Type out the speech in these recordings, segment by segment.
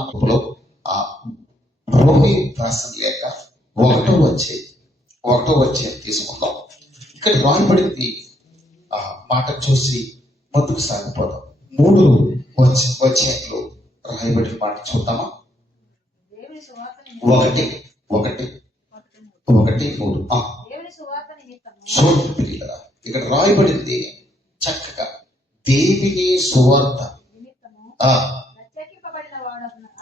నామములో ఆ రోమి రాసిన లేక ఒకటో వచ్చే తీసుకుందాం. ఇక్కడ రాయబడింది ఆ మాట చూసి ముందుకు సాగిపోదాం. 3 వచ్చేట్లు రాయబడిన మాట చూద్దామా? 1 3 చూడండి పిల్లరా, ఇక్కడ రాయబడింది చక్కగా దేవుని సువార్త,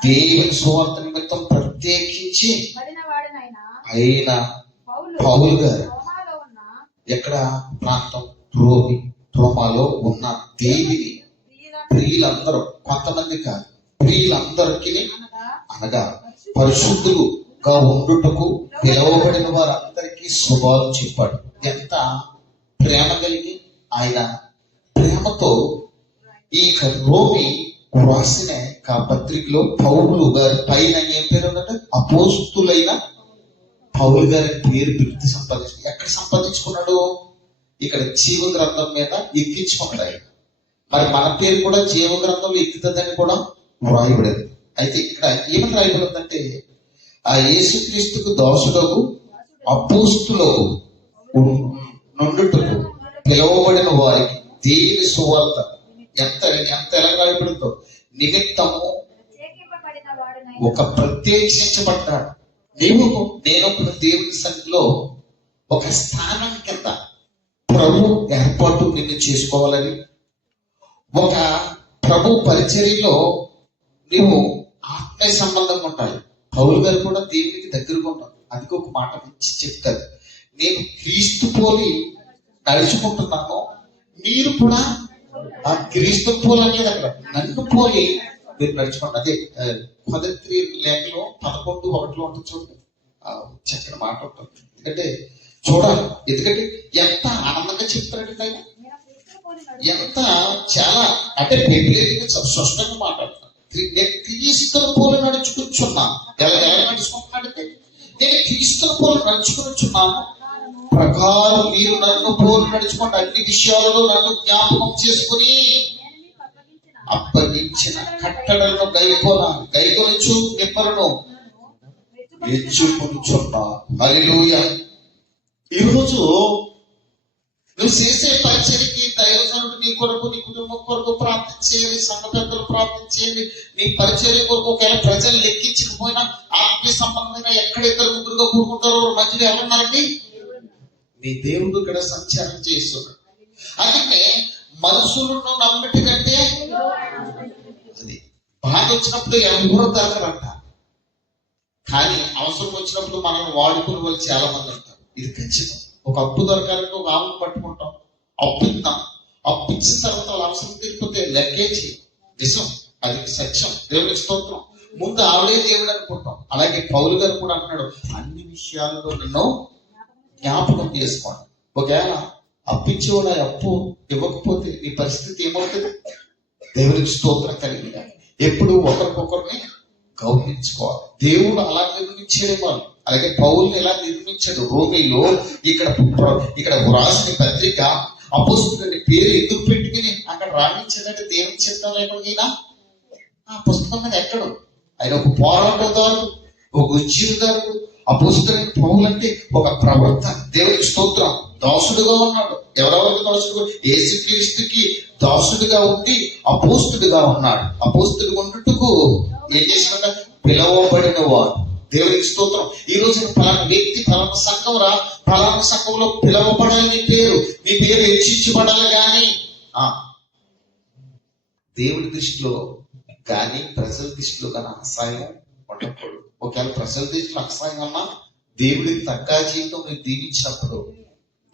దేవుని సువార్త నిమిత్తం ప్రత్యేకించి అయిన పౌలు గారు ఎక్కడ ప్రాంతం రోమాలో ఉన్న దేవుని ప్రియులందరూ, కొంతమంది కాదు, ప్రియులందరికీ అనగా పరిశుద్ధులుగా ఉండుటకు పిలువబడిన వారందరికీ శుభాలు చెప్పాడు. ఎంత ప్రేమ కలిగి ఆయన ప్రేమతో ఈ రోమి రాసిన పత్రికలో పౌలు గారి పైన ఏం పేరు ఉన్నట్టు అపోస్తులైన పౌలు గారి పేరు బిరుదు సంపాదించుకున్నాడు. ఎక్కడ సంపాదించుకున్నాడు? ఇక్కడ జీవ గ్రంథం మీద ఎక్కించుకున్నాడు. మరి మన పేరు కూడా జీవ గ్రంథంలో ఎక్కుతుందని కూడా రాయబడింది. అయితే ఇక్కడ ఏమని రాయబడిందంటే ఆ యేసుక్రీస్తుకు దాసులకు అపోస్తులకు నుండుటకు పిలువబడిన వారికి దేవుని సువార్త ఎంత ఎలా రాయబడిందో నిమిత్తము ఒక ప్రత్యేకించబడ్డాడు. నేను దేవుని సన్నిధిలో ఒక స్థానం కింద ప్రభు ఏర్పాటు నిన్ను చేసుకోవాలని, ఒక ప్రభు పరిచర్యలో నువ్వు ఆత్మీయ సంబంధంగా ఉండాలి. పౌలు గారు కూడా దేవునికి దగ్గరగా ఉంటారు. అందుకే ఒక మాట మంచి చెప్తారు, నేను క్రీస్తు పోలి నడుచుకుంటున్నాను, మీరు కూడా ఆ క్రీస్తు పోలి అనేది అక్కడ నన్ను పోలి మీరు నడుచుకోండి. అదే మొదటి లేఖలో 11:1 ఉంటుంది చూడండి. చక్కని మాట ఉంటుంది. ఎందుకంటే చూడాలి, ఎందుకంటే ఎంత ఆనందంగా చెప్తారంటే ఆయన, ఎంత చాలా అంటే బైబిల్ స్పష్టంగా మాట్లాడుతున్నాను. నేను క్రీస్తుని పోలి నడుచుకుంటున్నా. ఎలా నడుచుకుంటున్నాడంటే నేను క్రీస్తుని పోలి నడుచుకుంటున్నాను ప్రకారం మీరు నన్ను పోలి నడుచుకోండి, అన్ని విషయాలలో నన్ను జ్ఞాపకం చేసుకుని అప్పగించిన కట్టడలను గైకొనొచ్చు మిమ్మలను మెచ్చుకొనుచున్నా. హల్లెలూయా. ఈరోజు నువ్వు చేసే పరిచర్యకి దైవజనుడు నీ కొరకు, నీ కుటుంబం కొరకు ప్రార్థన చేయాలి, సంఘ పెద్దలు ప్రార్థన చేయాలి. నీ పరిచర్య కొరకు ఒకవేళ ప్రజలు లెక్కించకపోయినా ఆత్మీయ సంబంధమైన ఎక్కడ 2-3గా కూడుకుంటారో మధ్యలో ఎవరున్నారండి? నీ దేవుడు ఇక్కడ సంచారం చేస్తున్నాడు. అందుకే మనుషులను నమ్మటి కంటే అది బాధ వచ్చినప్పుడు ఎవరు దొరకరంట, కానీ అవసరం వచ్చినప్పుడు మనల్ని వాడుకునే వాళ్ళు చాలా మంది ఉంటారు. ఇది ఖచ్చితం. ఒక అప్పు దొరకాలంటే ఒక ఆవును పట్టుకుంటాం, అప్పిచ్చిన తర్వాత వాళ్ళ అవసరం తీరిపోతే లెక్కేసి నిజం, అది సత్యం, దేవునికి స్తోత్రం. ముందు ఆవిడే దేవుడు అనుకుంటాం. అలాగే పౌలు గారు కూడా అంటున్నాడు, అన్ని విషయాలలో నన్ను జ్ఞాపకం చేసుకోండి. ఒకవేళ అప్పిచ్చేవాడు అప్పు ఇవ్వకపోతే నీ పరిస్థితి ఏమవుతుంది? దేవునికి స్తోత్రం కలిగి ఎప్పుడు ఒకరికొకరిని గౌరవించుకోవాలి. దేవుడు అలా నిర్మించేవాళ్ళు. అలాగే పౌల్ని ఎలా నిర్మించాడు రోమిలో. ఇక్కడ రాసిన పత్రిక అపోస్తులని పేరు ఎందుకు పెట్టుకుని అక్కడ రాణించాడంటే దేవుని చిత్తం లేకుండా ఆ పుస్తకం మీద ఎక్కడు. ఆయన ఒక పోరాటదారుడు, ఒక ఉద్యోగదారుడు. అపోస్తులైన పౌలు అంటే ఒక ప్రవర్త. దేవునికి స్తోత్రం. దాసుడుగా ఉన్నాడు. ఎవరెవరికి దాసుడు? యేసుక్రీస్తుకి దాసుడిగా ఉండి అపోస్తుడిగా ఉన్నాడు. అపోస్తుడిగా ఉండుటకు ఏం చేసినట్ట? పిలువబడిన వాడు. దేవునికి స్తోత్రం. ఈ రోజు ఫలానా వ్యక్తి ఫలానా సంఘం ఫలానా సంఘంలో పిలువబడాలి. నీ పేరు హెచ్చించబడాలి. కానీ దేవుడి దృష్టిలో కానీ ప్రజల దృష్టిలో కానీ అసహాయం ఉండకూడదు. ఒకవేళ ప్రజల దృష్టిలో అసహాయం అన్నా దేవుడికి తగ్గ జీవితం నువ్వు దీవించినప్పుడు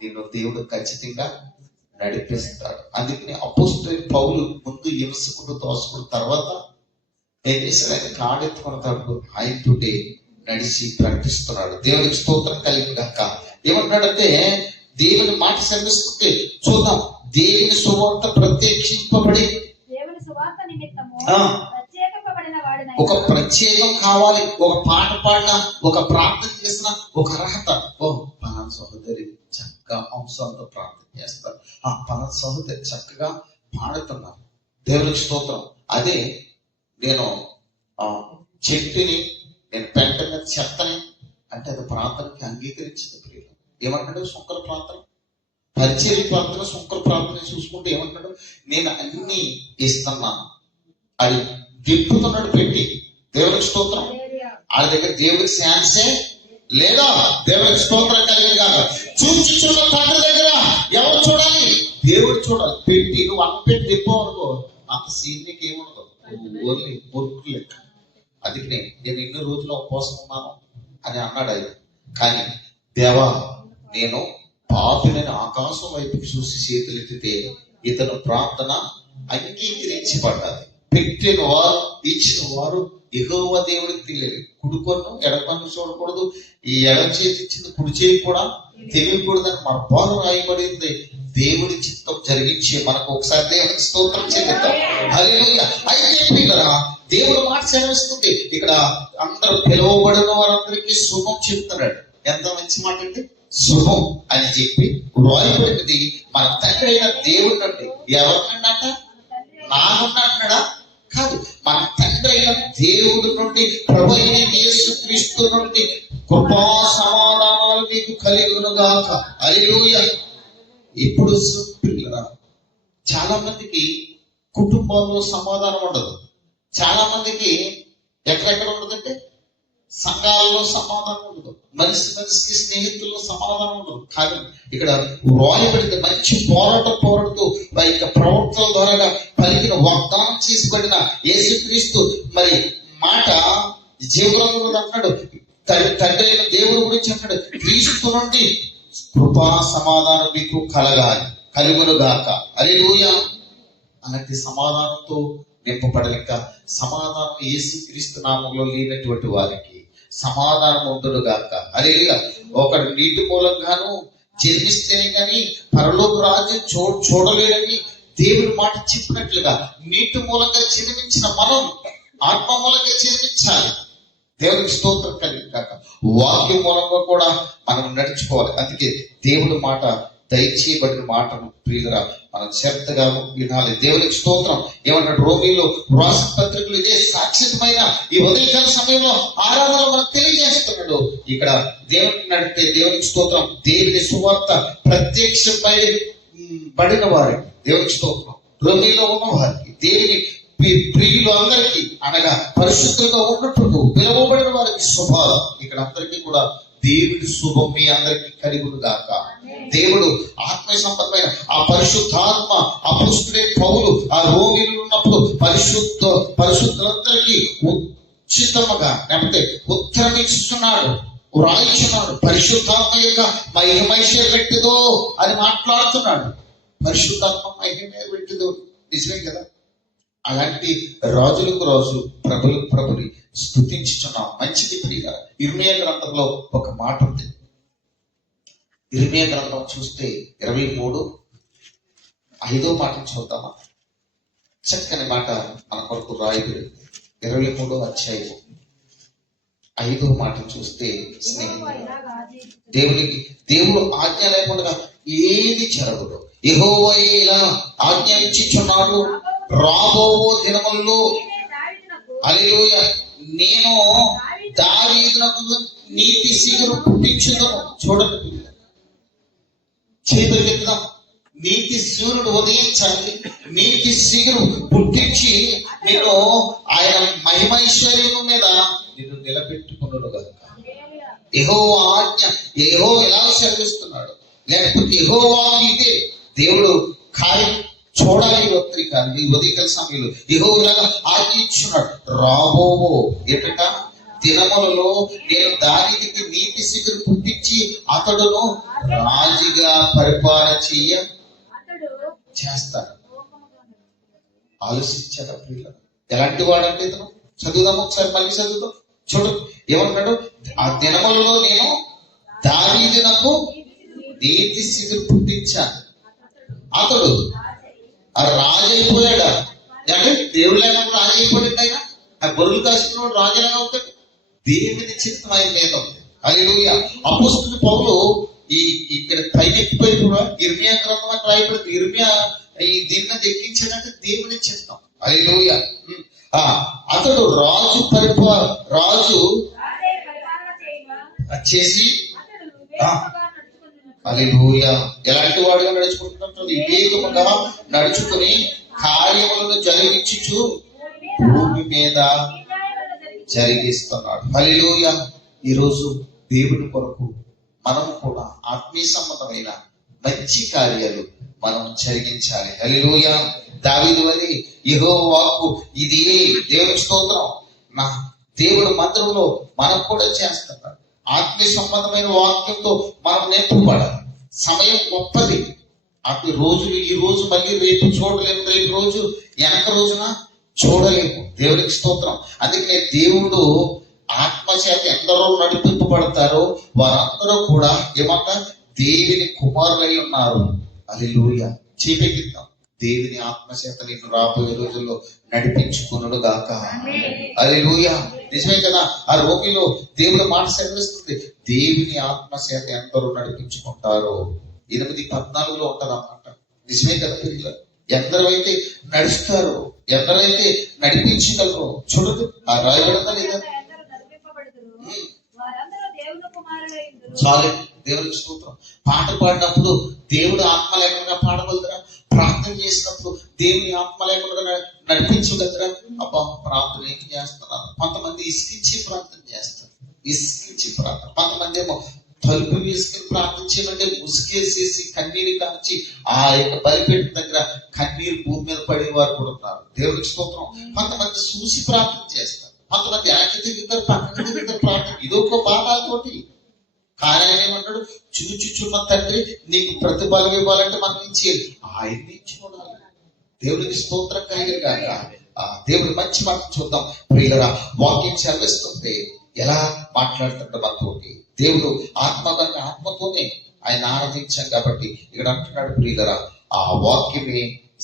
నిన్ను దేవుడు ఖచ్చితంగా నడిపిస్తాడు. అందుకని అపోస్తులైన పౌలు ముందు హింసకుడు దోసుకున్న తర్వాత ఏం చేశాడు? ఆయన కాడెత్తుకున్నప్పుడు ఆయనతోటి నడిచి ప్రకటిస్తున్నాడు. దేవునికి స్తోత్రం కలిగి గాక. ఏమంటాడంటే దేవుని మాట శ్రమిస్తుంటే చూద్దాం. దేవుని సువార్త ప్రత్యేకింపబడి ఒక ప్రత్యేకం కావాలి. ఒక పాట పాడినా, ఒక ప్రార్థన చేసిన ఒక అర్హత. పలానా సహోదరి చక్కగా అంశంతో ప్రార్థన చేస్తారు, పలానా సహోదరి చక్కగా పాడుతున్నారు. దేవునికి స్తోత్రం. అదే నేను చెట్టుని, నేను పెంట మీద చెత్తని అంటే అది ప్రార్థనకి అంగీకరించింది ప్రియులు. ఏమంటాడు శుంకర ప్రార్థన, పరిచర్య ప్రార్థన, శుంకర ప్రార్థన చూసుకుంటే ఏమంటాడు, నేను అన్ని ఇస్తున్నాను అది దిప్పుతున్నాడు పెట్టి. దేవునికి స్తోత్రం. వాళ్ళ దగ్గర దేవుడికి ఛాన్సే లేదా. దేవుడికి స్తోత్రం కలిగింది కాక. చూచుచున్న తండ్రి దగ్గర ఎవరు చూడాలి? దేవుడు చూడాలి. పెట్టి నువ్వు అన్న పెట్టి దిప్పావు అనుకో, అంత సీన్నికి ఏముండదు, ఓన్లీ మురుకు లెక్క. అందుకనే నేను ఇన్ని రోజులు ఉపవాసం ఉన్నాను అని అన్నాడు ఆయన. కానీ దేవా, నేను పాపిని ఆకాశం వైపుకి చూసి చేతులు ఎత్తితే ఇతను ప్రార్థన అంగీకరించబడ్డాది. పెట్టిన వారు ఇచ్చిన వారు యెహోవా దేవుడికి తెలియదు. కుడికొన్ను ఎడపన్ను చూడకూడదు, ఈ ఎడం చేతి ఇచ్చింది కుడి చేయి కూడా తెలియకూడదని మన బాలు రాయబడింది. దేవుడి చిత్తం జరిగించే మనకు ఒకసారి దేవునికి స్తోత్రం చేద్దాం. హల్లెలూయా. అయితే ప్రియులారా, దేవుడు మాట సెలవిస్తుంది. ఇక్కడ అందరూ పిలువబడిన వారందరికీ శుభం చెప్తున్నాడు. ఎంత మంచి మాట అండి, శుభం అని చెప్పి రాయబడినది మన తండ్రి అయిన దేవుడు నుండి. ఎవరినంట? నానున్నాడా? కాదు, మన తండ్రి అయిన దేవుడి నుండి, ప్రభు అయిన యేసుక్రీస్తు నుండి కృపా సమాధానాలు మీకు కలుగునుగాక. హల్లెలూయా. ఇప్పుడు చాలా మందికి కుటుంబంలో సమాధానం ఉండదు. చాలా మందికి ఎక్కడెక్కడ ఉండదంటే సంఘాలలో సమాధానం ఉండదు, మనిషికి స్నేహితుల్లో సమాధానం ఉండదు. కానీ ఇక్కడ రాయబడితే మంచి పోరాడుతూ వారి యొక్క ప్రవర్తన ద్వారా పలికిన వాగ్దానం చేసిబడిన యేసుక్రీస్తు మరి మాట జీవగ్రంథంలో అన్నాడు. తండ్రి అయిన దేవుడి గురించి అంటాడు, క్రీస్తు నుండి కృపా సమాధానం మీకు కలుగునుగాక. హల్లెలూయా. అలాంటి సమాధానంతో నింపబడలేక సమాధానం యేసుక్రీస్తు నామంలో లేనటువంటి వారికి సమాధానం ఉండునుగాక. హల్లెలూయా. ఒకడు నీటి మూలంగాను జన్మిస్తేనే కానీ పరలోక రాజ్యం చూడలేడని దేవుడి మాట చెప్పినట్లుగా నీటి మూలంగా జన్మించిన మనం ఆత్మ మూలంగా జన్మించాలి. దేవునికి స్తోత్రం కలిగాక. వాక్యం మూలంగా కూడా మనం నడుచుకోవాలి. అందుకే దేవుడి మాట దయచేయబడిన మాటను ప్రియులరా మనం శ్రద్ధగా వినాలి. దేవునికి స్తోత్రం. ఏమన్నాడు రోమీలో రాసిన పత్రికలు ఇదే సాక్షితమైన ఈ ఉదయకాల సమయంలో ఆరాధన మనకు తెలియజేస్తున్నాడు. ఇక్కడ దేవుని నడితే దేవునికి స్తోత్రం, దేవుని సువార్త ప్రత్యక్షమై బడిన వారికి దేవునికి స్తోత్రం, రోమీలో ఉన్న వారికి, దేవుని ప్రియులు అందరికీ అనగా పరిశుద్ధులుగా ఉన్నట్టు పిలువబడిన వారికి శుభాలు. ఇక్కడ అందరికీ కూడా దేవుడి శుభం మీ అందరికీ కలుగునుగాక. దేవుడు ఆత్మ సంబంధమైన ఆ పరిశుద్ధాత్మ అపుస్తుడే పౌలు ఆ రోమిలో ఉన్నప్పుడు పరిశుద్ధులందరికీ ఉచితముగా లేకపోతే ఉత్తరం ఇస్తున్నాడు, రాయిస్తున్నాడు. పరిశుద్ధాత్మ యొక్క మహిమైషే పెట్టిదో అని మాట్లాడుతున్నాడు. పరిశుద్ధాత్మ మహిమే పెట్టిదో నిజమే కదా. అలాంటి రాజులకు రాజు, ప్రభులకు ప్రభుని స్తుతించుచున్నాం. మంచిది ప్రియుగా. ఇర్మియా గ్రంథంలో ఒక మాట ఉంది. ఇర్మియా గ్రంథం చూస్తే 23:5 మాటను చూద్దామా? చక్కని మాట మన కొరకు రాయబడింది. 23వ అధ్యాయం 5వ మాటను చూస్తే, దేవుడు ఆజ్ఞ లేకుండా ఏది జరగదు. యెహోవాయే ఇలా ఆజ్ఞాపించుచున్నాడు, రాబో దినముల్లో హల్లెలూయా నేను దావీదునకు నీతి సిగురు పుట్టించుదును. చూడండి, చేతులు ఎత్తుదాం. నీతి సూర్యుడు ఉదయించాలి, నీతి సిగురు పుట్టించి నేను ఆయన మహిమైశ్వర్యం మీద నిన్ను నిలబెట్టుకున్నాడు కనుక. యెహోవా ఆజ్ఞ, యెహోవా ఎలా సెలవిస్తున్నాడు, లేకపోతే యెహోవా ఇదే దేవుడు కార్యం చూడాలి. ఈ ఉదయకాల సమయంలో యెహోవా ఆజ్ఞించున్నాడు, రాబో ఎటుట దినములలో నేను దావీదుకి నీతి సిగురు పుట్టించి అతడును రాజుగా పరిపాలన చేస్తాడు. ఆలోచించాడు ప్రియుల. ఎలాంటి వాడంటే ఇతను? చదువుదాము ఒకసారి, మళ్ళీ చదువుతాం. చూడు ఏమన్నాడు, ఆ దినములలో నేను దావీదునకు నీతి సిగురు పుట్టించాను, అతడు ఆ రాజు అయిపోయాడా? అంటే దేవుడు లేకుండా రాజు అయిపోయాడు. ఆయన ఆ గొర్రెలు కాసుకున్నాడు, రాజు ఎలా అవుతాడు? దేవుని చిత్తం ఆయన మీద ఉంది. హల్లెలూయా. అపోస్తలుడు పౌలు ఇక్కడ పైకెక్కిపోయి కూడా ఇర్మియా గ్రంథం అని రాయబడింది. ఇర్మియా ఈ దీన్ని ఎక్కించాడంటే దేవుని చిత్తం. హల్లెలూయా. అతడు రాజు రాజు చేసి హల్లెలూయా ఎలాంటి వాడుగా నడుచుకుంటున్నట్టు వివేకముగా నడుచుకుని కార్యములను జరిగించుచు భూమి మీద జరిగిస్తున్నాడు. హల్లెలూయా. ఈరోజు దేవుని కొరకు మనం కూడా ఆత్మీయ సంబంధమైన మంచి కార్యాలు మనం జరిగించాలి. హల్లెలూయా. దావీదు వలె యెహోవా వాక్కు ఇది దేవుని స్తోత్రం. నా దేవుడు మందిరంలో మనం కూడా చేస్తున్నాడు. ఆత్మీయ సంబంధమైన వాక్యంతో మనం నింపబడాలి. సమయం గొప్పది. అటు రోజులు ఈ రోజు మళ్ళీ రేపు చూడలేము, రేపు రోజు వెనక రోజున చూడలేము. దేవునికి స్తోత్రం. అందుకనే దేవుడు ఆత్మచేత ఎందరో నడిపింపబడతారో వారందరూ కూడా ఏమంట దేవుని కుమారులై ఉన్నారు. హల్లెలూయా. చేపెట్టిద్దాం. దేవుని ఆత్మచేత నిన్ను రాబోయే రోజుల్లో నడిపించుకున్నాడు గాక. హల్లెలూయా. నిజమే కదా. ఆ రోగిలో దేవుడు మాట సెలవిస్తుంది, దేవుని ఆత్మచేత ఎందరూ నడిపించుకుంటారో. 8:14 ఉంటది అన్నమాట. నిజమే కదా పిల్లలు. ఎందరైతే నడుస్తారో, ఎందరైతే నడిపించగలరో చూడదు ఆ రాయబడిందా లేదా? చాలు. దేవునికి స్తోత్రం. పాట పాడినప్పుడు దేవుడు ఆత్మ లేకుండా పాడగలుగుతారా? ప్రార్థన చేసినప్పుడు దేవుని ఆత్మ లేకుండా నడిపించగలుగుతారా? అబ్బా ప్రార్థన ఏం చేస్తున్నారు. కొంతమంది ఇసుకించి ప్రార్థన చేస్తారు, ఇసుకించి ప్రార్థన. కొంతమంది ఏమో తలుపు వేసుకుని ప్రార్థన చేయమంటే ముసుకేసేసి కన్నీరు కాచి ఆ యొక్క బలిపీఠం దగ్గర కన్నీరు భూమి మీద పడే వారు కూడా ఉన్నారు. దేవునికి స్తోత్రం. కొంతమంది చూసి ప్రార్థన చేస్తారు, కొంతమంది యాకి తిరుగుతారు, పక్కన తిరుగుతారు ప్రార్థన. ఇదొక బాధాలతోటి. కానీ ఆయన ఏమంటాడు, చూచుచున్న తండ్రి నీకు ప్రతిఫలం ఇవ్వాలంటే మనం ఏం చేయాలి? ఆయన్ని చూడాలి. దేవునికి స్తోత్రం కలిగిన కాక దేవుడి మంచి మాట చూద్దాం. ప్రియులరా, వాక్యం చదివిస్తుంది ఎలా మాట్లాడుతుంటే మనతోటి. దేవుడు ఆత్మతోనే ఆయన ఆరాధించాం కాబట్టి ఇక్కడ అంటున్నాడు, ప్రియులరా ఆ వాక్యమే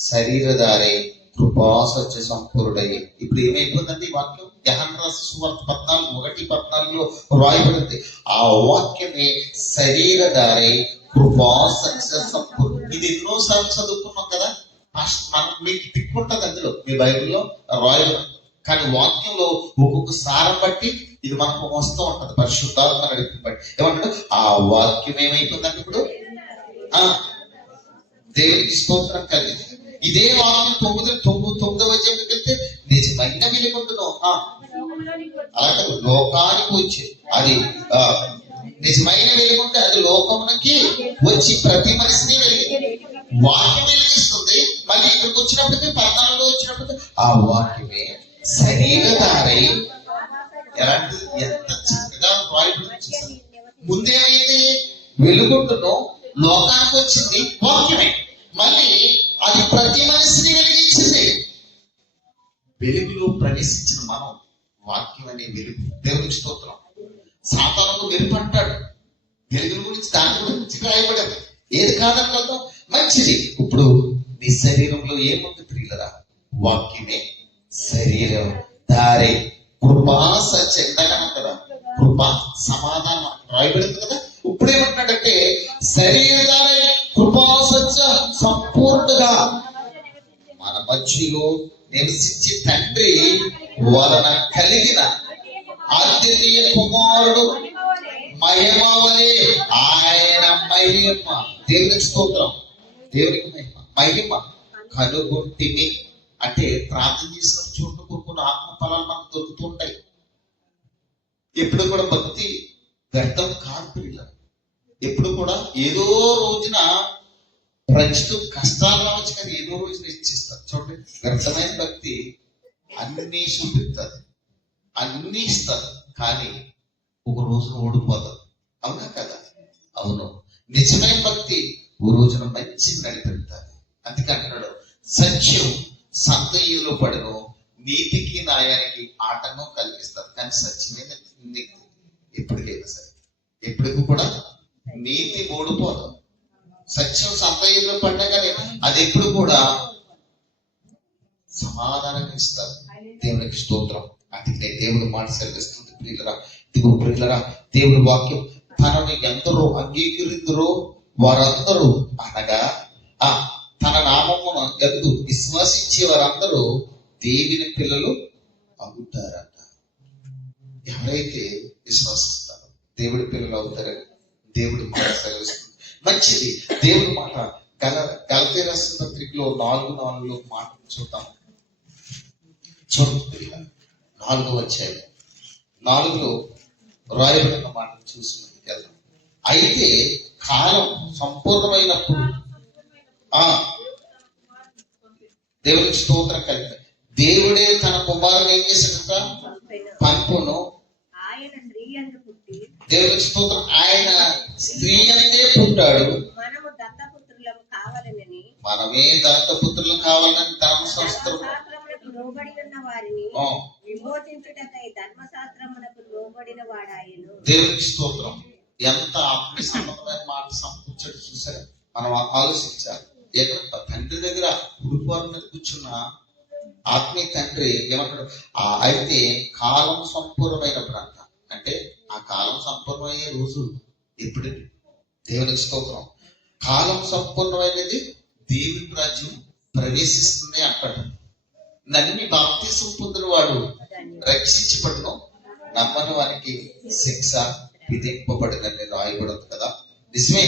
శరీరధారే కృపా సత్య సంపూర్ణుడై. ఇప్పుడు ఏమైపోతుందండి ఈ వాక్యం? యోహాను రాసిన సువార్త 14:1-14 రాయబడింది. ఆ వాక్యమే శరీరధారే కృపా సత్య సంపూర్ణుడు. ఇది ఎన్నోసార్లు చదువుకున్నాం కదా. మనం మీకు తిక్కుంటది అందులో మీ బైబిల్లో రాయబడి. కానీ వాక్యంలో ఒక్కొక్క సారం బట్టి ఇది మనకు వస్తూ ఉంటది. పరిశుద్ధాత్మ నడిపి బట్టి ఏమంటాడు? ఆ వాక్యం ఏమైపోతుందంటే ఇప్పుడు దేవునికి స్తోత్రం కలిగింది. ఇదే వాక్యం 9:9 వెళ్తే నిజమైన వెలుగుంటును. అలాగే లోకానికి వచ్చి అది నిజమైన వెలుగుంటే అది లోకమునకి వచ్చి ప్రతి మనిషిని వెలిగి వాక్యం వెలిగిస్తుంది. మళ్ళీ ఇక్కడికి వచ్చినప్పటికీ 14లో వచ్చినప్పటికీ ఆ వాక్యమే శరీరధారై ఎలాంటి ఎంత చక్కగా రాయబడి. ముందేమైంది? వెలుగుంటును లోకానికి వచ్చింది వాక్యమే. మళ్ళీ అది ప్రతి మనిషిని వెలిగించింది. వెలుగులో ప్రవేశించిన మనం వాక్యం అనే వెలుగు. దేవునికి స్తోత్రం. సాతానుకు వెలుగు అంటాడు. వెలుగు గురించి దాని గురించి రాయబడదు. ఏది కాదనగలుగుతాం? మంచిది. ఇప్పుడు నీ శరీరంలో ఏముంది ప్రియులరా? వాక్యమే శరీరం ధారే కృపా సత్య. ఇందాక కదా కృప సమాధానం రాయబడింది కదా. ఇప్పుడేమంటున్నాడంటే శరీరధారే కృపా సత్య సంపూర్ణగా మన మధ్యలో నివసించి తండ్రి వలన కలిగిన ఆద్వితీయ కుమారుడు మహిమ వలె ఆయన మహిమ. దేవునికి స్తోత్రం. దేవునికి మహిమ కనుగొంటిని. అంటే ప్రార్థన చేసినప్పుడు చూడకుండా కొన్ని ఆత్మ ఫలాలు మనకు దొరుకుతుంటాయి. ఎప్పుడు కూడా భక్తి వ్యర్థం కాదు పిల్లలు. ఎప్పుడు కూడా ఏదో రోజున ప్రస్తుతం కష్టాలు రావచ్చు, కానీ ఏదో రోజున ఇచ్చిస్తారు. చూడండి, వ్యర్థమైన భక్తి అన్ని చూపిస్తుంది, అన్ని ఇస్తారు, కానీ ఒక రోజున ఓడిపోతారు. అవునా కదా? అవును. నిజమైన భక్తి ఓ రోజున మంచి నడిపెడతారు. అందుకంటున్నాడు, సత్యం సంతయ్యలో పడను, నీతికి న్యాయానికి ఆటంకం కలిగిస్తారు. కానీ సత్యమే ఎప్పటికైనా సరే, ఎప్పటికి కూడా నీతి ఓడిపోదు. సత్యం సంతయ్యలో పడ్డా కానీ అది ఎప్పుడు కూడా సమాధానం ఇస్తారు. దేవునికి స్తోత్రం. అందుకే దేవుడు మాట సెలవిస్తుంది, ప్రియులరా ఇదిగో ప్రియులరా, దేవుడి వాక్యం తనని ఎందరో అంగీకరిందరో వారందరూ అనగా తన నామమున ఎందు విశ్వసించే వారందరూ దేవుని పిల్లలు అవుతారట. ఎవరైతే విశ్వసిస్తారో దేవుడి పిల్లలు అవుతారని దేవుడి మాట సెలవిస్తుంది. మంచిది. దేవుడి మాట గలతీ రాసిన పత్రికలో 4:4 మాట చూద్దాం. చూడండి, 4వ అధ్యాయం 4లో రాయబడిన మాట చూసి ముందుకెళ్దాం. అయితే కాలం సంపూర్ణమైనప్పుడు దేవుడికి స్తోత్రం కలిపి దేవుడే తన కుమారుని ఏం చేశాడట? పంపును. దేవుడికి స్తోత్రం. ఆయన స్త్రీ అంటే పుట్టాడు. మనమే దత్తపుత్రులు కావాలని ధర్మశాస్త్రం దేవుడికి స్తోత్రం. ఎంత ఆత్మీయ సంబంధమైన మాట సంపూర్చాడు చూసారా? మనం ఆలోచించాలి. ఎక్కడ తండ్రి దగ్గర ఉడుపువారి మీద కూర్చున్న ఆత్మీయ తండ్రి ఏమంటాడు? అయితే కాలం సంపూర్ణమైనప్పుడు అంట. అంటే ఆ కాలం సంపూర్ణమయ్యే రోజు ఎప్పుడు? దేవునికి స్తోత్రం. కాలం సంపూర్ణమైనది దేవుని రాజ్యం ప్రవేశిస్తుంది అంటాడు. నన్ను బాప్తిసం పొందిన వాడు రక్షించబడును, నమ్మని వారికి శిక్ష విధింపబడినని రాయబడదు కదా. నిజమే.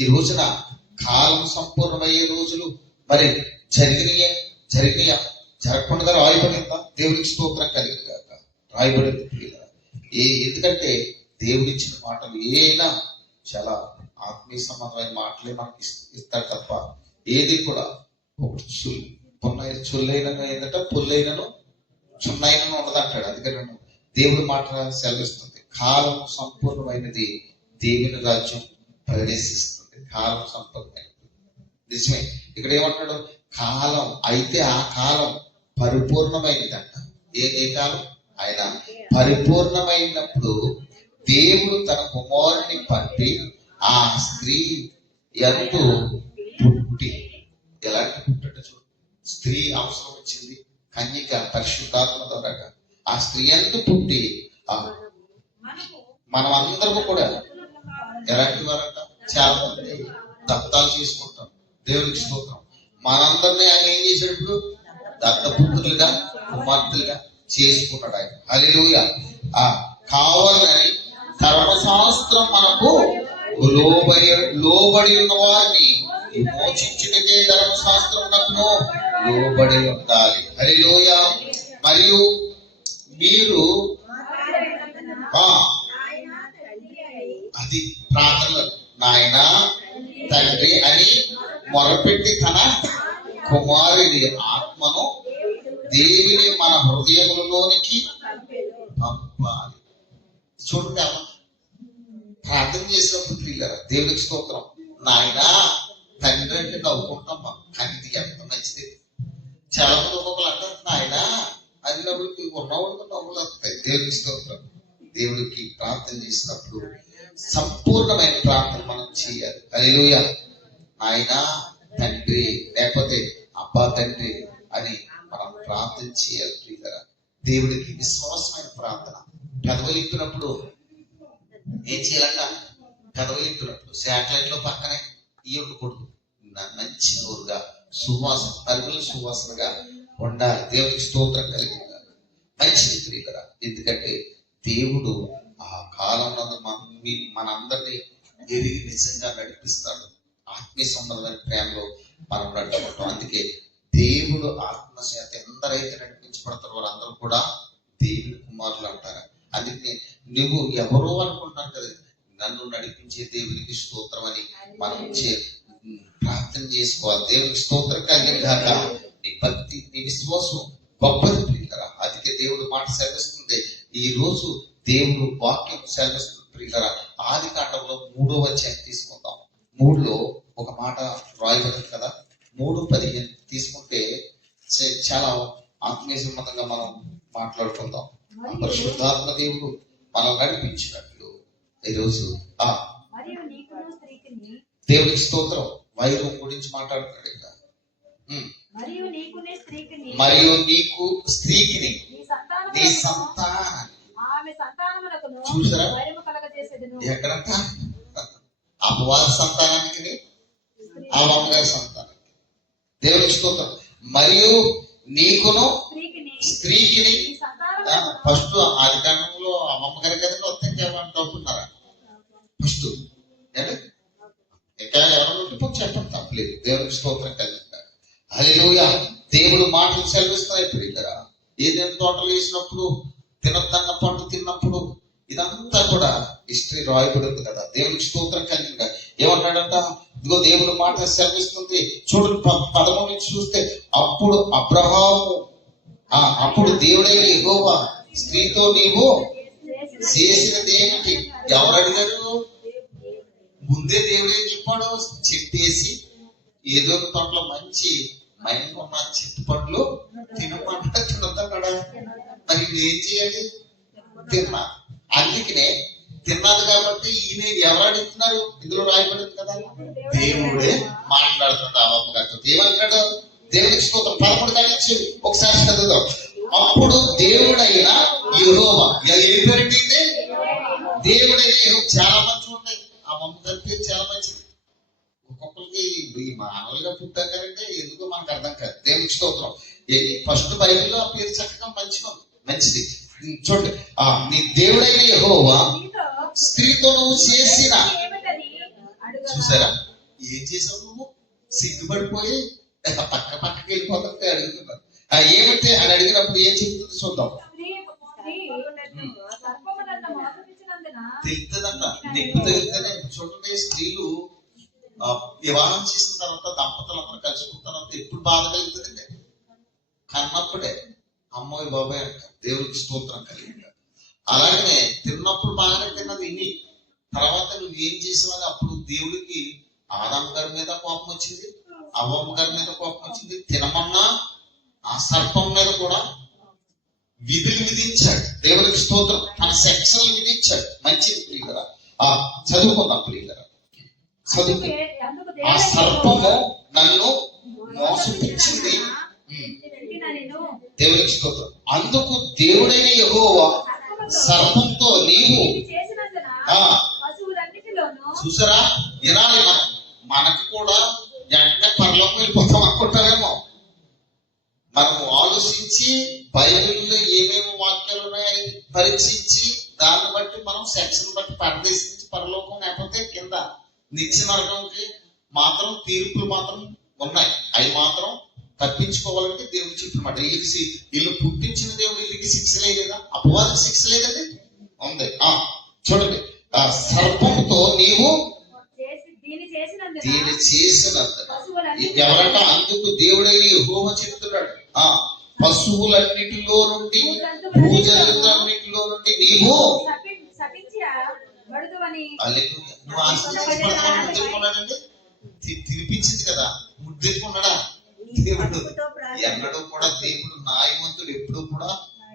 ఈ రోజున కాలం సంపూర్ణమయ్యే రోజులు మరి జరిగినాయా జరగకుండా రాయబడిందా? దేవుడికి స్తోత్రం కలిగింది కాక రాయబడింది. ఎందుకంటే దేవుడిచ్చిన మాటలు ఏమైనా చాలా ఆత్మీయ సంబంధమైన మాటలే మనకి ఇస్తాడు తప్ప ఏది కూడా ఒకటి చుల్లైనను ఏంటంటే పుల్లైనను చున్నైనను ఉండదంటాడు. అందుకని దేవుడి మాట సెలవిస్తుంది. కాలం సంపూర్ణమైనది దేవుని రాజ్యం ప్రవేశిస్తుంది. కాలం సంపూర్ణమైనది నిజమే. ఇక్కడ ఏమంటాడు? కాలం. అయితే ఆ కాలం పరిపూర్ణమైనది అంట. ఏ కాలం? ఆయన పరిపూర్ణమైనప్పుడు దేవుడు తన కుమారుని పంపి ఆ స్త్రీ ఎందు పుట్టి. ఎలాంటి పుట్టట చూడు. స్త్రీ అవసరం వచ్చింది. కన్యక పరిశుద్ధాత్మ ద్వారా ఆ స్త్రీ ఎందు పుట్టి మనం అందరము కూడా ఎలాంటి వారంట? చాలా మంది దత్తాలు చేసుకుంటాం. దేవునికి స్తోత్రం. మనందరినీ ఆయన ఏం చేశాడు? ఇప్పుడు దత్తపుత్రులుగా కుమార్తెలుగా చేసుకున్నాడు ఆయన. హల్లెలూయా. కావాలని ధర్మశాస్త్రం మనకు లోబడి ఉన్న వారిని విమోచించుటకే ధర్మశాస్త్రమునకు లోబడి ఉండాలి. హల్లెలూయా. మరియు మీరు అది ప్రార్థన, నాయన తండ్రి అని మొరపెట్టి తన కుమారుని ఆత్మను దేవుని మన హృదయములలోనికి పంపాలి. చూడండి, ప్రార్థన చేసినప్పుడు పిల్లలు దేవునికి స్తోత్రం. నాయన తండ్రి అంటే నవ్వుకుంటాం, కానీ ఇది ఎంత మంచిది. చాలా మంది ఒక్కొక్కరు అంటారు నాయన అన్నప్పుడు ఉన్నవాళ్ళతో నవ్వులు వస్తాయి. దేవునికి స్తోత్రం. దేవుడికి ప్రార్థన చేసినప్పుడు సంపూర్ణమైన ప్రార్థన మనం చేయాలి. హల్లెలూయా. ఆయన తండ్రి లేకపోతే అబ్బా తండ్రి అని మనం ప్రార్థన చేయాలి. ప్రియులారా, దేవుడికి విశ్వాసమైన ప్రార్థన. పెదవులిప్పినప్పుడు ఏం చేయాలంట? పెదవులిప్పినప్పుడు శాటిలైట్ లో పక్కనే ఈ ఉండకూడదు. మంచి నోరుగా సువాసన, పరిమళ సువాసనగా ఉండాలి. దేవుడికి స్తోత్రం కలిగింది. మంచిది ప్రియులారా. ఎందుకంటే దేవుడు ఆ కాలంలో మనందరినీ ఎరిగి నిజంగా నడిపిస్తాడు. ఆత్మీయ సంబంధమైన ప్రేమలో మనం నడుచుకుంటాం. అందుకే దేవుడు ఆత్మచేత ఎందరైతే నడిపించబడతారో వారందరూ కూడా దేవుని కుమారులు అంటారు. అందుకే నువ్వు ఎవరో అనుకుంటున్నావు కదా, నన్ను నడిపించే దేవునికి స్తోత్రం అని మనం ప్రార్థన చేసుకోవాలి. దేవునికి స్తోత్రం కలిగిన కాక నీ భక్తి, నీ విశ్వాసం గొప్పది ప్రియులారా. అందుకే దేవుడు మాట సెలవిస్తుంది. ఈ రోజు దేవుడు వాక్యం సెలవిస్తుంది ప్రియులారా. ఆదికాండంలో 3వ అధ్యాయం తీసుకుందాం. 3లో ఒక మాట రాయబడింది కదా. 3:15 తీసుకుంటే చాలా ఆత్మీయ సంబంధంగా మనం మాట్లాడుకుందాం. పరిశుద్ధాత్మ దేవుడు మనం నడిపించినట్లు ఈరోజు దేవుడికి స్తోత్రం. వైరం గురించి మాట్లాడుతున్నాడు ఇక్కడ. మరియు నీకు స్త్రీకి నీ సంతానాన్ని చూసారా? ఎక్కడంట? అపవాద సంతానానికి, అమ్మగారి సంతానానికి. దేవుడికి స్తోత్రం. మరియు నీకును స్త్రీకి ఫస్ట్ ఆది కాండంలో అమ్మమ్మ గారి కదండి వస్తే ఇంకేమంటే అవుతున్నారా ఫస్ట్ అంటే ఇంకా ఎవరు చెప్పండి తప్పలేదు. దేవునికి స్తోత్రం కలిగిందా. హల్లెలూయా. దేవుడు మాటలు సెలవిస్తున్నాయి. ఇప్పుడు ఇక్కడ ఏదైనా తోటలు వేసినప్పుడు తినొద్దన్న పండు తిన్నప్పుడు ఇదంతా కూడా హిస్టరీ రాయబడి ఉంది కదా. దేవునికి స్తోత్రం కలిగిందా. ఏమన్నాడంట, ఇదిగో దేవుడు మాట సెలవిస్తుంది చూడండి 13 నుంచి చూస్తే, అప్పుడు అబ్రహాము అప్పుడు దేవుడైన యెహోవా స్త్రీతో నీవు చేసినది ఏమిటి? ఎవరు అడిగారు? ముందే దేవుడు ఏం చెప్పాడు? చెట్టేసి ఏదో తోటలో మంచి మైండ్ ఉన్న చెట్టు పండ్లు తినమంట తినొద్దన్నాడా? మరి ఏం చేయాలి? తిన్నా. అందుకనే తిన్నాడు కాబట్టి ఈయన ఎవరు అడుగుతున్నారు? ఇందులో రాయబడింది కదా, దేవుడే మాట్లాడుతున్నాడు అమ్మమ్మ గారితో. ఏమంటాడు? దేవునికి స్తోత్రం. 13 కానించి ఒకసారి చదువుదాం. అప్పుడు దేవుడైన యెహోవా, ఏం పేరండి ఇది? దేవుడైన యెహోవా. చాలా మంచి ఉంటాయి. ఆ అమ్మమ్మ గారి పేరు చాలా మంచిది. ఒక్కొక్కరికి ఈ మానవులుగా పుట్టారంటే ఎందుకో మనకు అర్థం కాదు. దేవునికి స్తోత్రం. ఫస్ట్ బైబిల్లో ఆ పేరు చక్కగా మంచిది. చూడండి, నీ దేవుడైన యెహోవా స్త్రీతో నువ్వు చేసిన, చూసారా ఏం చేసావు? నువ్వు సిగ్గుపడిపోయి పక్కకి వెళ్ళిపోతుంటే అడుగుతున్నావు. ఏమైతే అని అడిగినప్పుడు ఏం చెప్తుంది చూద్దాం. తెలుస్తుందంట, నెప్పు తగిలితేనే. చూడండి, స్త్రీలు వివాహం చేసిన తర్వాత దంపతులు అందరూ కలుసుకున్న తర్వాత ఎప్పుడు బాధ కలుగుతుందండి? కన్నప్పుడే. అమ్మాయి బాబాయ్ అంట. దేవుడికి స్తోత్రం కలిగింది. అలాగనే తిన్నప్పుడు బాగానే తిన్నది ఇన్ని తర్వాత నువ్వు ఏం చేసావు? అప్పుడు దేవుడికి ఆదాము గారి మీద కోపం వచ్చింది, అవ్వమ్మ గారి మీద కోపం వచ్చింది. తినమన్నా ఆ సర్పం మీద కూడా విధులు విధించాడు. దేవునికి స్తోత్రం. తన సెక్షన్లు విధించాడు. మంచిది ప్రియులరా. చదువుకుందాం ప్రియులరా. చదువు. ఆ సర్పము నన్ను మోసపుచ్చింది. దేవునికి స్తోత్రం. అందుకు దేవుడైన యెహోవా సర్పంతో నీవు, చూసారా, వినాలి. మనకు కూడా వెంటనే పరలోకం వెళ్ళిపోతాం అనుకుంటారేమో. మనము ఆలోచించి బైబిల్లో ఏమేమి వాక్యాలు ఉన్నాయి పరీక్షించి దాన్ని బట్టి మనం సెక్షన్ బట్టి పరదేశించి పరలోకం లేకపోతే కింద నిత్య నరకంకి మాత్రం తీర్పులు మాత్రం ఉన్నాయి. అవి మాత్రం తప్పించుకోవాలంటే దేవుడు చెప్పినమాట. వీళ్ళు పుట్టించిన దేవుడు వీళ్ళకి శిక్ష లేదా? అపవాదికి శిక్ష లేదండి, ఉంది. చూడండి, సర్పంతో నీవు దీన్ని చేసినంత ఎవరంట? అందుకు దేవుడైన యెహోవా చెప్తున్నాడు, పశువులన్నిటిలో నుండి భూజంతువులన్నిటిలో నుండి నీవు నువ్వు ఆశీర్వదించబడతానండి. తినిపించింది కదా, ముద్దెత్తుకున్నాడా? దేవుడు ఎన్నడూ కూడా, దేవుడు న్యాయవంతుడు ఎప్పుడు కూడా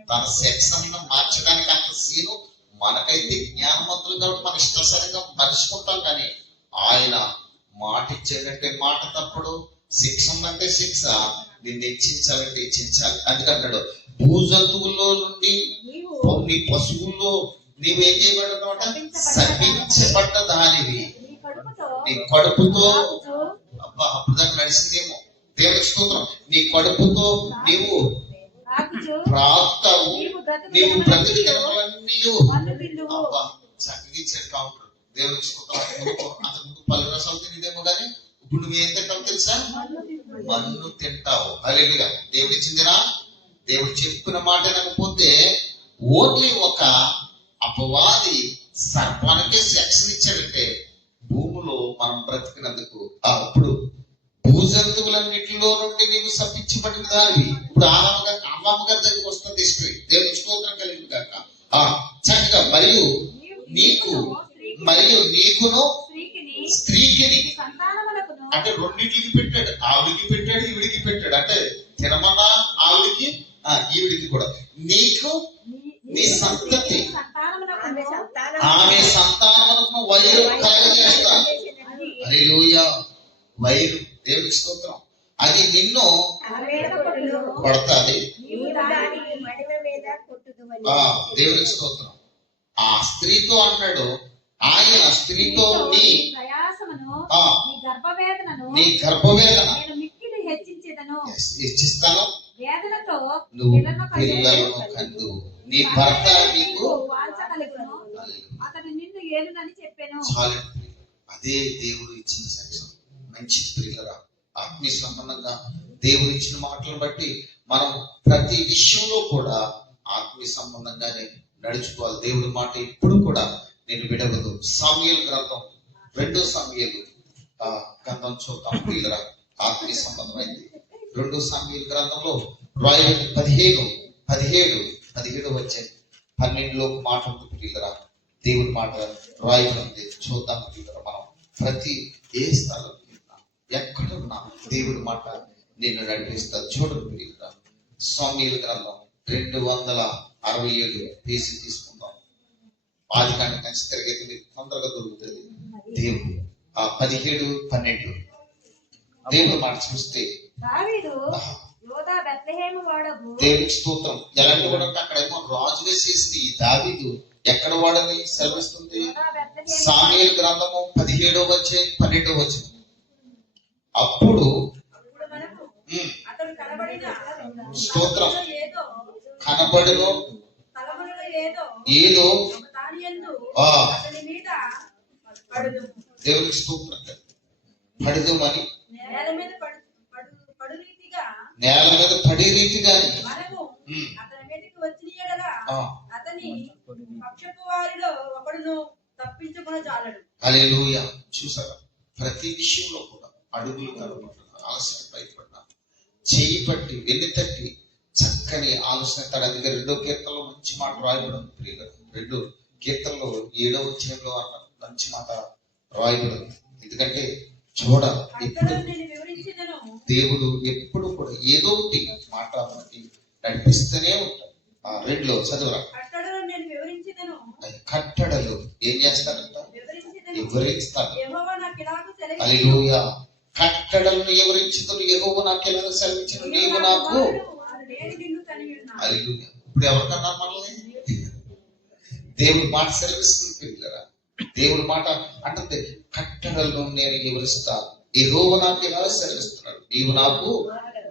తన సెక్షన్ మార్చడానికి అంత సీను. మనకైతే జ్ఞానవంతులు కాబట్టి మన ఇష్టసరిగా మర్చిపోతాం. కానీ ఆయన మాట ఇచ్చేదంటే మాట తప్పుడు, శిక్ష ఉందంటే శిక్ష, నిన్ను హెచ్చించాలంటే హెచ్చించాలి. అందుకంటాడు, భూజంతువుల్లో నుండి నీ పశువుల్లో నీవేం చేయబడ్డావు అంట? శపించబడ్డ దానివి. నీ కడుపుతో, అబ్బా అప్పుడు దాన్ని నడిచిందేమో. దేవుని స్తోత్రం. నీ కడుపుతో నీవు ప్రాప్తావు, నీవు ప్రతి దినములన్నీ అబ్బా చక్కగా ఇచ్చాడు కౌంటర్. దేవుని స్తోత్రం. అంతకుముందు 10 రసాలు తినేదేమో కానీ ఇప్పుడు నువ్వేం తింటావు తెలుసా? మన్ను తింటావు. హల్లెలూయా. దేవుడు ఇచ్చిందిరా. దేవుడు చెప్పిన మాట వినకపోతే ఓన్లీ ఒక అపవాది సర్పానికే సెక్షన్ ఇచ్చాడంటే భూమిలో మనం బ్రతికినందుకు. అప్పుడు భూజంతువులన్నిటిలో నుండి నీవు శపించబడిన దానివి. ఇప్పుడు అమ్మమ్మ గారి దగ్గరికి వస్తుంది హిస్టరీ. దేవుని స్తోత్రం కలిగింది కాక. చక్కగా మరియు నీకును స్త్రీకిని అంటే రెండింటికి పెట్టాడు. ఆవిడికి పెట్టాడు, ఈవిడికి పెట్టాడు. అంటే తినమన్నా ఆవిడికి ఈవిడికి కూడా. నీకు నీ సంతతి ఆమె సంతానములకు వైరు కలగజేస్తాను. హల్లెలూయా. వైరు. దేవునికి స్తోత్రం. అది నిన్ను కొడతాది. దేవునికి స్తోత్రం. ఆ స్త్రీతో అన్నాడు ఆయన, స్త్రీతో నీ గర్భవేదన హెచ్చిస్తాను, నువ్వు పిల్లలను కందు. నీ భర్త నీకు వాంఛ కలుగును, అతడు నిన్ను ఏలునని చెప్పాను. చాలండి. అదే దేవుడు ఇచ్చిన సెక్షన్. మంచి ప్రియులరా, ఆత్మీయ సంబంధంగా దేవుడు ఇచ్చిన మాటలను బట్టి మనం ప్రతి విషయంలో కూడా ఆత్మీయ సంబంధంగానే నడుచుకోవాలి. దేవుడి మాట ఎప్పుడు కూడా నేను విడవదు. సమూయేలు గ్రంథం 2 సమూయేలు గ్రంథం చూద్దాం ప్రియులరా. ఆత్మీయ సంబంధమైంది 2 సమూయేలు గ్రంథంలో రాయబడి 17 వచ్చే 12లో మాట ఉంది ప్రియులరా. దేవుడి మాట రాయబడి ఉంది. చూద్దాం ప్రియులరా. మనం ప్రతి ఏ స్థలం ఎక్కడున్నా దేవుడి మాట నేను నడిపిస్తా. చూడండి ప్రియులరా, సమూయేలు గ్రంథం 267 పేజీ తీసుకుందాం. ఆదికాండం నుంచి తిరిగేది తొందరగా దొరుకుతుంది. దేవుడు 17-12 దేవుడు మాట చూస్తే దావీదు యోధా బెత్లెహేము వాడగు. దేవుడికి స్తోత్రం. ఎలాంటి వాడు అంటే అక్కడేమో రాజుగా చేసిన ఈ దావీదు ఎక్కడ వాడని సెలవిస్తుంది. సమూయేలు గ్రంథము 17-12 అప్పుడు స్తోత్రం కనబడును ఏదో దేవుడికి స్తోత్రం. పడదు అని నేల మీద పడి రీతిగా హల్లెలూయా. చూసారా, ప్రతి విషయంలో కూడా అడుగులు కనుగొంటున్నారు, ఆలస్యం భయపడినా చెయ్యి పట్టి వెన్ను తట్టి చక్కని ఆలోచన. తన దగ్గర 2వ కీర్తనలో మంచి మాట రాయబడి ఉంది ప్రియులు. 2 కీర్తనలో 7వ అధ్యాయంలో అన్న మంచి మాట రాయబడి ఉంది. ఎందుకంటే చూడ ఎప్పుడు దేవుడు ఎప్పుడు కూడా ఏదో ఒకటి మాట మనకి నడిపిస్తూనే ఉంటాడు. 2లో చదువురా. కట్టడలు ఏం చేస్తారంట? వివరిస్తారు. హల్లెలూయా. కట్టడలను వివరించుకుని యెహోవా నాకు ఎలా సెలవించిన నీవు నాకు. హల్లెలూయా. ఇప్పుడు ఎవరికన్నా మనల్ని దేవుడు మాట సెలవిస్తుంది పిల్లరా. దేవుడు మాట అంటే కట్టడలను నేను వివరిస్తా. యెహోవా నాకు ఎలా సెలవిస్తున్నాడు, నీవు నాకు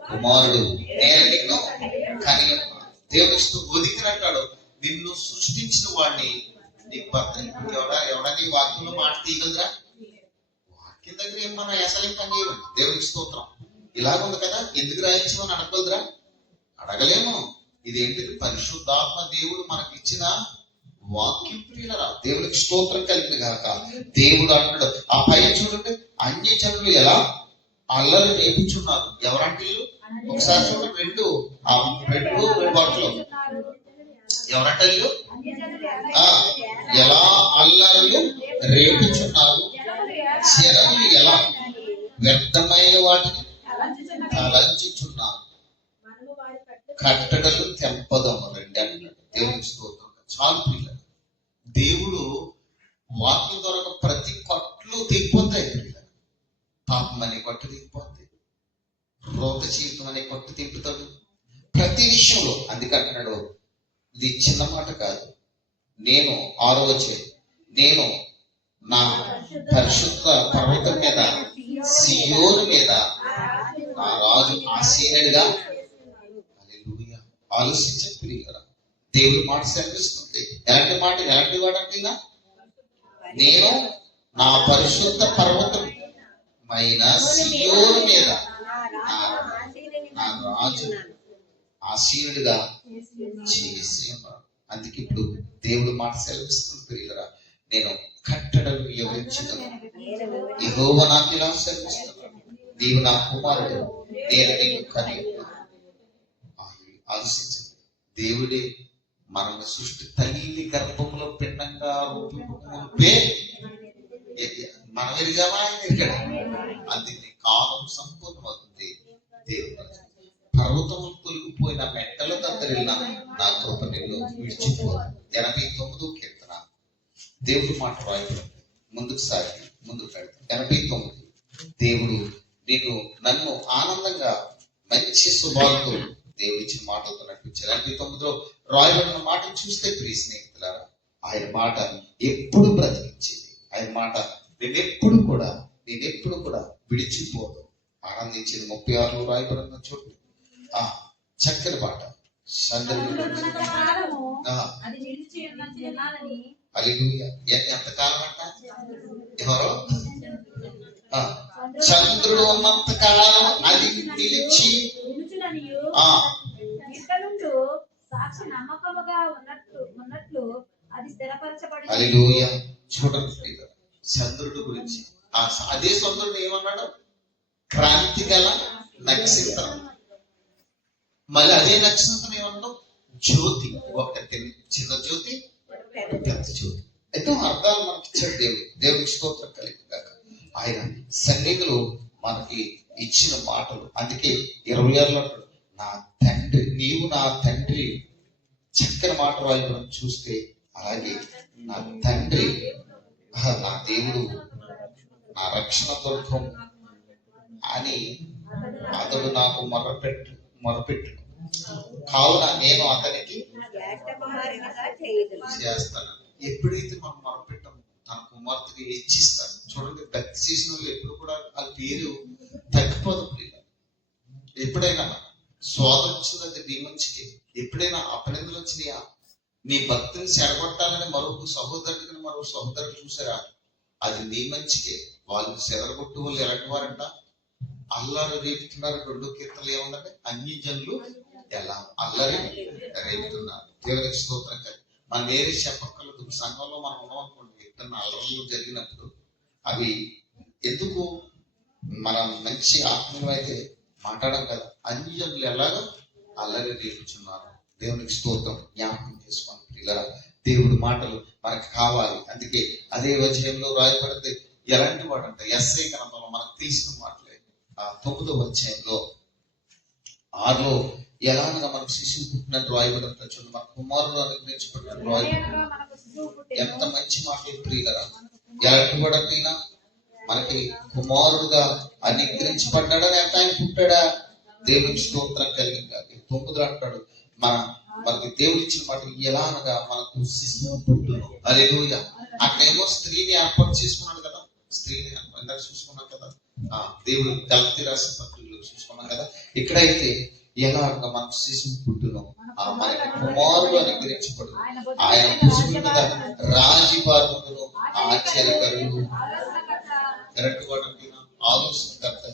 కుమారుడు, నేను నిన్ను కని. దేవుడు ఒదిగినట్టాడు, నిన్ను సృష్టించిన వాడిని నీకు భర్త. ఎవడని వాక్యంలో మాట తీయగలరా? వాక్యం దగ్గర ఏమన్నా అసలు పని చేయమండి. దేవుడికి స్తోత్రం. ఇలాగుంది కదా, ఎందుకు రాయించమని అడగలదురా? అడగలేము. ఇదేంటిది? పరిశుద్ధాత్మ దేవుడు మనకి ఇచ్చిన వాక్యం ప్రియులరా. దేవుడికి స్తోత్రం కలిగింది కాక దేవుడు అంటాడు ఆ పై చూడండి, అన్య జనులు ఎలా అల్లరి రేపుచున్నారు. ఎవరంటే ఒకసారి చూడండి, 2 వాటిలో ఎవరంటే ఎలా అల్లర్లు రేపుచున్నారు, జనములు ఎలా వ్యర్థమైన వాటిని తలంచుచున్నారు, కట్టడలు తెంపదమ్మరండి అన్నాడు. దేవుడికి స్తోత్రం. చాలు పిల్లలు, దేవుడు వాక్యం ద్వారా ప్రతి కొట్లు తెగిపోతాయి పిల్లలు. పాపం అనే కొట్టు తెగిపోతాయి, రోగ జీవితం అనే కొట్టు తింపుతాడు ప్రతి విషయంలో. అందుకంటున్నాడు, ఇది చిన్న మాట కాదు. నేను 6వ వచనం, నేను నా పరిశుద్ధ పర్వతం మీద సియోను మీద నా రాజు ఆసీనుడిగా. హల్లెలూయా. ఆలోచించండి ప్రియులారా, దేవుడి మాట సెలవిస్తుంది. ఎలాంటి మాట? ఎలాంటి వాడంటేనా, నేను నా పరిశుద్ధ పర్వతం మైన సియోను మీద నా రాజు ఆసీనుడిగా చేసి ఉన్నాడు. అందుకే ఇప్పుడు దేవుడు మాట సెలవిస్తుంది ప్రియులరా, నేను కట్టడలు వివరించున్నాను. యెహోవా నాకు ఇలా సెలవిస్తున్నాడు, నీవు నా కుమారుడు, నేను నిన్ను కని ఉన్నాను. ఆలోచించండి, దేవుడే మన సృష్టి తల్లి గర్భంలో పిండంగా రూపింపే మనం ఎరిగామా, ఆయన ఎరిగాడు. అందుకే కాలం సంపూర్ణమవుతుంది. దేవుడు పర్వతము తొలగిపోయిన మెట్టల దగ్గరిన నా కృప నిన్ను విడిచిపోదు. 89వ కీర్తన దేవుడి మాట రాయబడింది. ముందుకు సాగి ముందుకు పెడతాం. 89 దేవుడు నన్ను ఆనందంగా మంచి శుభాలతో దేవుడు ఇచ్చిన మాటలతో నడిపించారు. 89లో రాయబడిన మాటను చూస్తే ప్రియ స్నేహితులారా, ఆయన మాట ఎప్పుడు బ్రతికించేది. ఆయన మాట నేనెప్పుడు కూడా విడిచిపోదు. ఆనందించేది. 36లో రాయబడిన చూడండి, చక్కని పాట. చంద్రుడు ఉన్నంత కాలము ఆ, అది నిలిచి ఉన్నానని హల్లెలూయా. ఎంతకాలం అంట? ఎవరు? ఆ, చంద్రుడు ఉన్నంత కాలం అది నిలిచి నిలుచుననియు ఆ ఇక్కడుంటూ సాక్షి నమ్మకముగా ఉన్నట్లు అది స్థిరపరచబడి హల్లెలూయా. చూడండి ప్రియులారా, చంద్రుడు గురించి అదే చంద్రుడు ఏమన్నాడు? క్రాంతి గల నక్షత్రం. మళ్ళీ అదే నక్షత్రం ఏమన్నాడు? జ్యోతి. ఒకటి చిన్న జ్యోతి, పెద్ద జ్యోతి. అయితే అర్థాలు మనకి ఇచ్చాడు దేవుడు. దేవుడికి స్తోత్రం కలిగి ఆయన సన్నిధిలో మనకి ఇచ్చిన మాటలు. అందుకే 26లో నా తండ్రి, నీవు నా తండ్రి. చక్కని మాట రాయడం చూస్తే అలాగే నా తండ్రి, నా దేవుడు, నా రక్షణ దుర్గం అని అతడు నాకు మొరపెట్టు కావున నేను అతనికి చేస్తాను. ఎప్పుడైతే మనం మొరపెట్టామో తన కుమార్తెని హెచ్చిస్తాను. చూడండి, భక్తి చేసిన వాళ్ళు ఎప్పుడు కూడా ఆ పేరు తగ్గిపోదు. ఎప్పుడైనా శోధన వచ్చిందంటే నీ మంచికి, ఎప్పుడైనా అపనిందలు వచ్చినాయా, నీ భక్తిని చెడగొట్టాలని మరొక సహోదరుడిని మరో సహోదరుడు చూసారా, అది నీ మంచికే. వాళ్ళు చెదరగొట్టు వాళ్ళు ఎలాంటి వారంట? అల్లరి రేపుతున్నారు. 2 కీర్తనలు ఏముందంటే, అన్ని జనులు ఎలా అల్లరి రేపుతున్నారు. దేవునికి స్తోత్రం కలిగి మన వేరే చెప్పక్కర్లేదు. సంఘంలో మనం ఉన్నాం అనుకోండి, ఎక్కడన్నా అల్లర్లు జరిగినప్పుడు అవి ఎందుకు మనం మంచి ఆత్మీయం అయితే మాట్లాడడం కదా. అన్ని జనులు ఎలాగో అల్లరి రేపుచున్నారు. దేవునికి స్తోత్రం. జ్ఞాపకం చేసుకోండి ప్రియులారా, దేవుడి మాటలు మనకు కావాలి. అందుకే అదే అధ్యాయంలో రాయబడితే ఎలాంటి వాడు అంటే, ఎస్ఐ గ్రంథంలో మనకు తెలిసిన మాటలే. 9వ అధ్యాయంలో 6లో ఎలాగా మనకు శిశువు పుట్టినట్టు రాయబడిన చూడండి, మన కుమారుడు అనుగ్రహించబడినట్టు రాయబడి. ఎంత మంచి మాటలు ప్రియులారా. ఎలాంటి వాడైనా మనకి కుమారుడుగా అనుగ్రహించబడ్డాడా, లేక ఆయన పుట్టాడా? దేవునికి స్తోత్రం కలిగిందా. 9లో అంటాడు, మనకి దేవుడు ఇచ్చిన మాట ఎలాగా మనకు శిశువు పుట్టును. హల్లెలూయా. అక్కడేమో స్త్రీని ఏర్పాటు చేసుకున్నాడు కదా, స్త్రీని ఇందాక చూసుకున్నాం కదా, దేవుడు గలతీ రాసిన పత్రికలో చూసుకున్నాం కదా. ఇక్కడైతే ఎలాగా మనకు శిశువు పుట్టును, మనకి కుమారుడు అనుగ్రహించబడు, ఆయన భుజం మీద రాజీపార్వతులు ఆశ్చర్యకరుడు, ఆలోచనకర్త,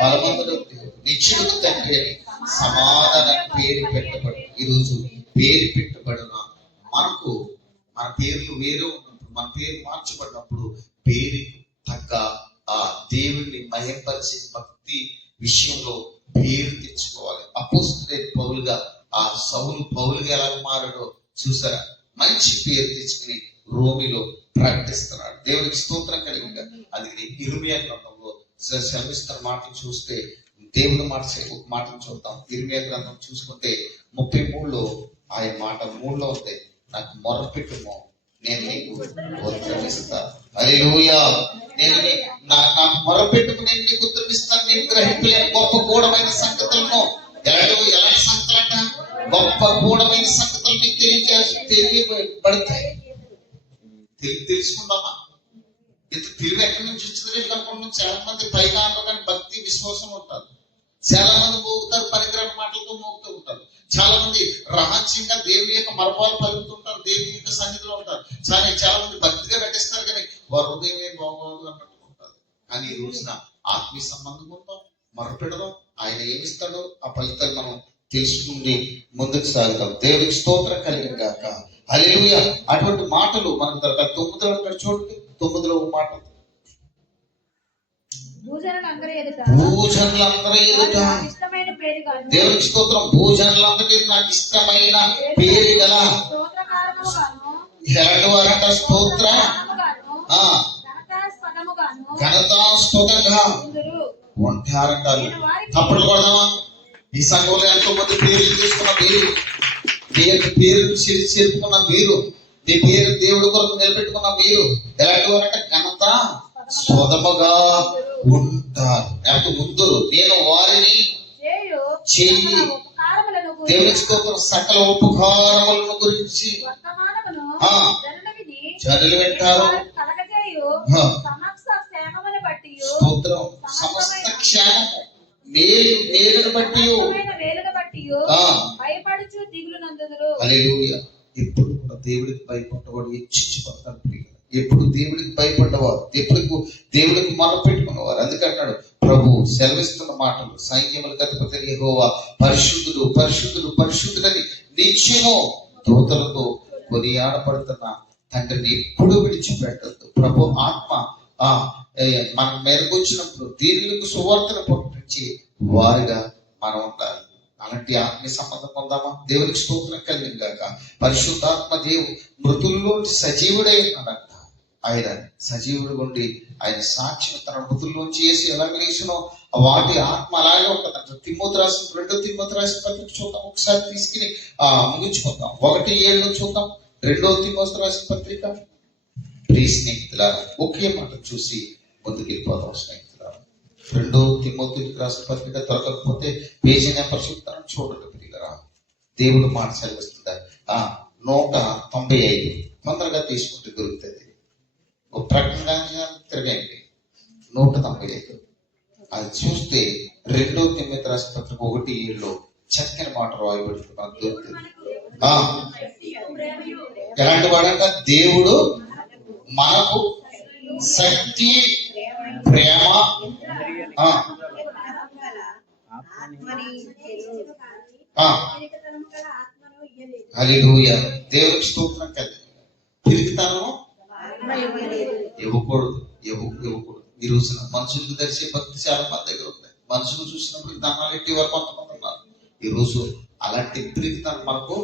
బలవంతుడు, నిత్యుడు తండ్రి అని సమాధానం పేరు పెట్టబడి, ఈరోజు పేరు పెట్టబడిన మనకు మన పేర్లు వేరే ఉన్నప్పుడు, మన పేరు మార్చబడినప్పుడు పేరు తగ్గ ఆ దేవుణ్ణి మహింపరిచే భక్తి విషయంలో పేరు తెచ్చుకోవాలి. అపోస్తలుడైన పౌలుగా ఆ సౌలు పౌలుగా ఎలా మారాడో చూసారా. మంచి పేరు తెచ్చుకుని రోమిలో ప్రకటిస్తున్నాడు. దేవునికి స్తోత్రం కలిగిందా. అది ఇర్మియా గ్రంథంలో శ్రమిస్తున్న మాటలు చూస్తే, దేవుడు మాట ఒక మాటను చూద్దాం. ఇర్మియా గ్రంథం చూసుకుంటే 33లో ఆయన మాట 3లో ఉంది, నాకు మొరపెట్టుమో నేను నీకు ఉత్తరమిస్తా. హల్లెలూయా. నేను నాకు మొరపెట్టుకు నేను నీకు ఉత్తరమిస్తాను. నేను గ్రహింపలేని గొప్ప గూఢమైన సంగతులను, ఎలాంటి సంగతులంట? గొప్ప గూఢమైన సంగతులు మీకు తెలియబడతాయి. తెలుసుకుందామా? ఇంత తెలివి ఎక్కడి నుంచి వచ్చింది అనుకుంటున్నాం. చాలా మంది పైగా కానీ భక్తి విశ్వాసం ఉంటారు. చాలా మంది మోగుతారు, పరికరాల మాటలతో మోగుతూ ఉంటారు. చాలా మంది రహస్యంగా దేవుని యొక్క మర్మాలు పలుకుతుంటారు, దేవుని యొక్క సన్నిధిలో ఉంటారు. చాలా మంది భక్తిగా నటిస్తారు, కానీ వారు హృదయం ఏం బాగోదు అన్నట్టు ఉంటారు. కానీ ఈ రోజున ఆత్మీయ సంబంధం ఉంటాం, మొరపెడదాం. ఆయన ఏమిస్తాడో ఆ ఫలితాలు మనం తెలుసుకుంది ముందుకు సాగుతాం. దేవుడికి స్తోత్రం కలిగిన గాక. హల్లెలూయా. అటువంటి మాటలు మనకు దొరకాలి. 9లో అంటాడు చూడండి, 9లో ఒక మాట, భూజనులందరూ ఎదుట దేవునికి స్తోత్రం. భూజనులందరికీ నాకు ఇష్టమైన పేరు గల ఎలాంటి వారంట? స్తోత్ర ఘనతాస్పదంగా ఉంటారంటారు. తప్పుడు కొడదామా? ఈ సంఘంలో ఎంతో మంది పేర్లు తీసుకున్న మీరు, పేరు చేర్చుకున్న మీరు, మీ పేరు దేవుడి కొరకు నిలబెట్టుకున్న మీరు ఎలాంటి వారంట? ఘనత స్వదముగా ఉంటారు. లేకపోతే ముందురు నేను వారిని చెయ్యి. దేవునికి స్తోత్రం. సకల ఉపకారములను గురించి జనులు వింటారు. స్తోత్రం. సమస్త క్షేమము మేలును బట్టి హెచ్చించబడతారు. ఎప్పుడు దేవుడికి భయపడ్డవారు, ఎప్పుడు దేవుడికి మొరపెట్టుకున్నవారు. అందుకంటున్నాడు ప్రభు సెలవిస్తున్న మాటలు, సైన్యములకు అధిపతి యెహోవా పరిశుద్ధుడు పరిశుద్ధుడు పరిశుద్ధుడని నిత్యము దూతలతో కొనియాడబడుతున్న తండ్రిని ఎప్పుడు విడిచిపెట్టద్దు. ప్రభు ఆత్మ మనం మెరుగుచ్చినప్పుడు దీనులకు సువార్తను ప్రకటించి వారిగా మనం ఉండాలి. అలాంటి ఆత్మీయ సంబంధం పొందామా? దేవునికి స్తోత్రం కలిగింది గాక. పరిశుద్ధాత్మ దేవుడు మృతుల్లో సజీవుడై ఉన్నాడంట. ఆయన సజీవుడు ఉండి ఆయన సాక్ష్యం తన మృతుల్లోంచి చేసి ఎలా లేచినో వాటి ఆత్మ అలాగే ఉంటుందంట. తిమ్మోతి రాసిన 2 తిమ్మోతి రాసిన పత్రిక చూద్దాం, ఒకసారి తీసుకుని ముగించుకుందాం. 1:7 చూద్దాం. 2 తిమ్మోతి రాసిన పత్రిక. ప్రియ స్నేహితులారా, ఒకే మాట చూసి ముందుకు వెళ్ళిపోతాం స్నేహితులారా. 2 తిమ్మోతికి రాసిన పత్రిక దొరకకపోతే పేజీ నెంబర్ చెప్తాను, చూడండి ప్రియులారా. దేవుడు మాట సెలవిస్తుందా 195 తొందరగా తీసుకుంటే దొరుకుతుంది. ఒక ప్రకటన తిరగండి 195. అది చూస్తే 2 తిమ్మోతి రాసిన పత్రిక 1:7 చక్కని మాట రాయబడుతుంది, మనకు దొరుకుతుంది. ఎలాంటి వాడంట? దేవుడు మనకు శక్తి, ప్రేమ, హల్లెలూయా, దేవునికి స్తోత్రం కలిగి తిరిగితనం ఇవ్వకూడదు. ఈ రోజున మనుషులకు దర్శే భక్తి చాలా మంది దగ్గర ఉంది. మనుషులు చూసినప్పుడు దండాలు ఎట్టేవారు కొంతమంది ఉన్నారు. ఈ రోజు అలాంటి తిరిగితనం మనకు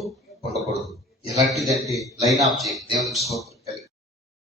ఉండకూడదు. ఎలాంటిదంటే లైన్ ఆఫ్ చేయి. దేవునికి స్తోత్రం.